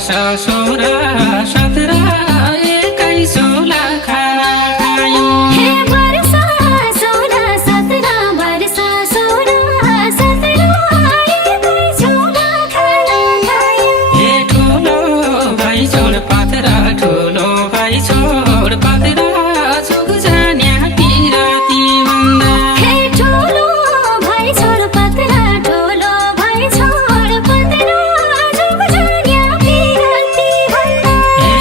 16 17 21 खाना खायो। हे वर्षा 16 17 वर्षा 16 17 21 खाना खायो। हे ठुलो भाइ छोड पातरा ठुलो भाइ छोड पातरा चोक जान्या पिराती भन्दा। हे ठुलो भाइ छोड पातरा ठुलो भाइ छोड पातरा चोक जान्या पिराती भन्दा। हे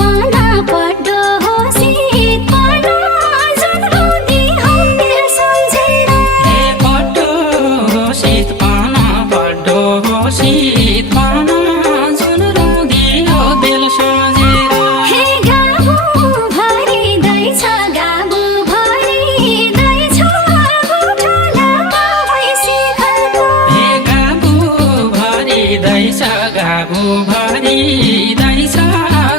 पाना पड्डो हो शीत पाना जुन रुदी हो मेरो सम्झेर हे पड्डो हो शीत पाना पड्डो हो शीत पाना जुन रुदी हो बेल सम्झेर हे गाबु भरिँदैछ गाबु भरिँदैछ गोठालामा भैँसी खल्को हे गाबु भरिँदैछ गाबु भरिँदैछ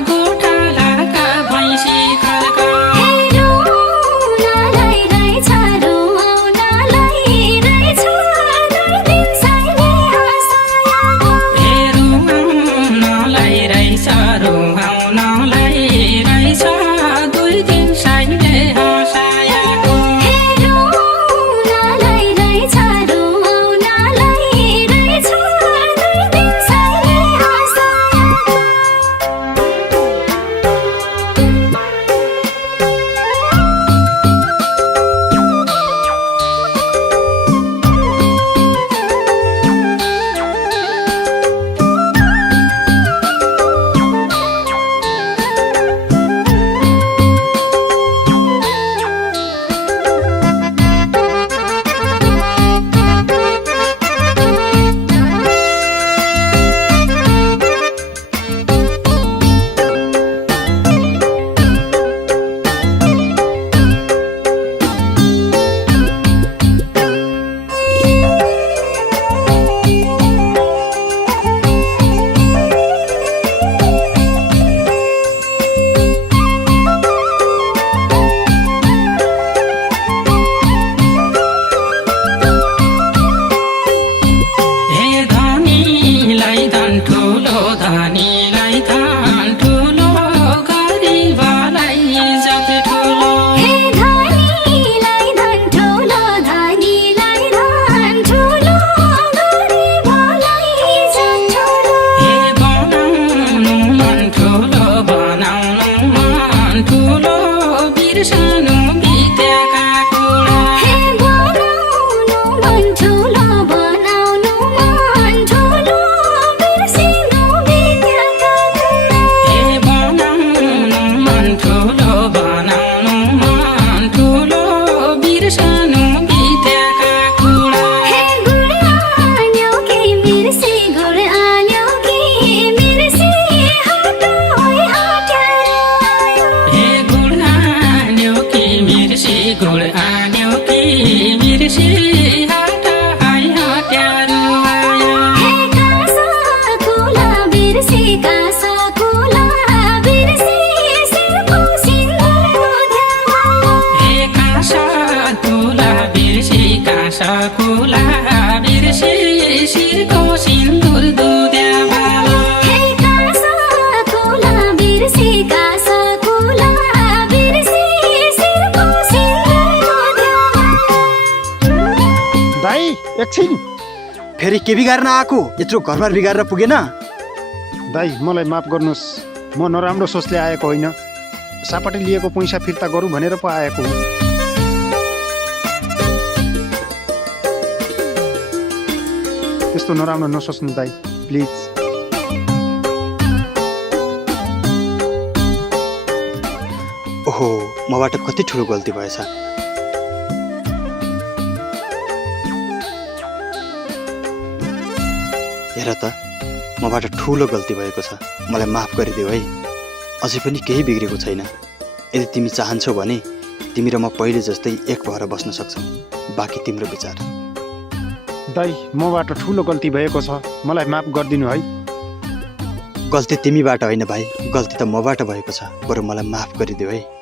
गोठालाका भैँसी खल्का हे रुनालाई रहेछ रुवाउनालाई रहेछ दुई दिन साइले हँसाएको हे रुवाउनलाई रहेछ रुवाउनलाई रहेछ दुई दिन साइले हँसाएको हे रुनालाई रहेछ रुवाउनालाई रहेछ दुई दिन साइले हँसाएको हे धनीलाई धन ठुलो धनीलाई धन ठुलो गरिबलाई इज्जत ठुलो हे धनीलाई धन ठुलो धनीलाई धन ठुलो गरिबलाई इज्जत ठुलो हे बनाउनु मन ठुलो बनाउनु मन ठुलो बिर्सनु बितेका कुरा हे बनाउनु मन ठुलो बनाउनु मन ठुलो बिर्सिनु बितेका कुरा हे बनाउनु मन ठुलो बनाउनु मन ठुलो बिर्सनु बितेका कुरा हे गुड आन्यो कि मिर्सी गुड आन्यो कि मिर्सी हटो होइ हट्याएर आयो हे गुड आन्यो कि मिर्सी गुड आन्यो कि मिर्सी हाटा आइ हट्यारो आयो हे कासा कुला बिर्सी शिरको सिन्दुर दुध्यमा हे कासा तुला बिर्सी कासा कुला बिर्सी शिरको सिन्दुर दुध्या बालो हे कासा कुला बिर्सी शिरको सिन्दुर दुध्यमा दाई एकछिन फेरि के बिगार्न आएको यत्रो घरबार बिगारेर पुगेन दाई मलाई माफ गर्नुहोस् म नराम्रो सोचले आएको होइन सापटी लिएको पैसा फिर्ता गरौँ भनेर पो आएको हुँ त्यस्तो नराम्रो नसोच्नु दाई प्लिज ओहो मबाट कति ठुलो गल्ती भएछ हेर त मबाट ठुलो गल्ती भएको छ मलाई माफ गरिदेऊ है अझै पनि केही बिग्रेको छैन यदि तिमी चाहन्छौ भने तिमी र म पहिले जस्तै एक भएर बस्न सक्छौ बाँकी तिम्रो विचार दाई मबाट ठुलो गल्ती भएको छ मलाई माफ गरिदिनु है गल्ती तिमीबाट होइन भाइ गल्ती त मबाट भएको छ बरु मलाई माफ गरिदेऊ है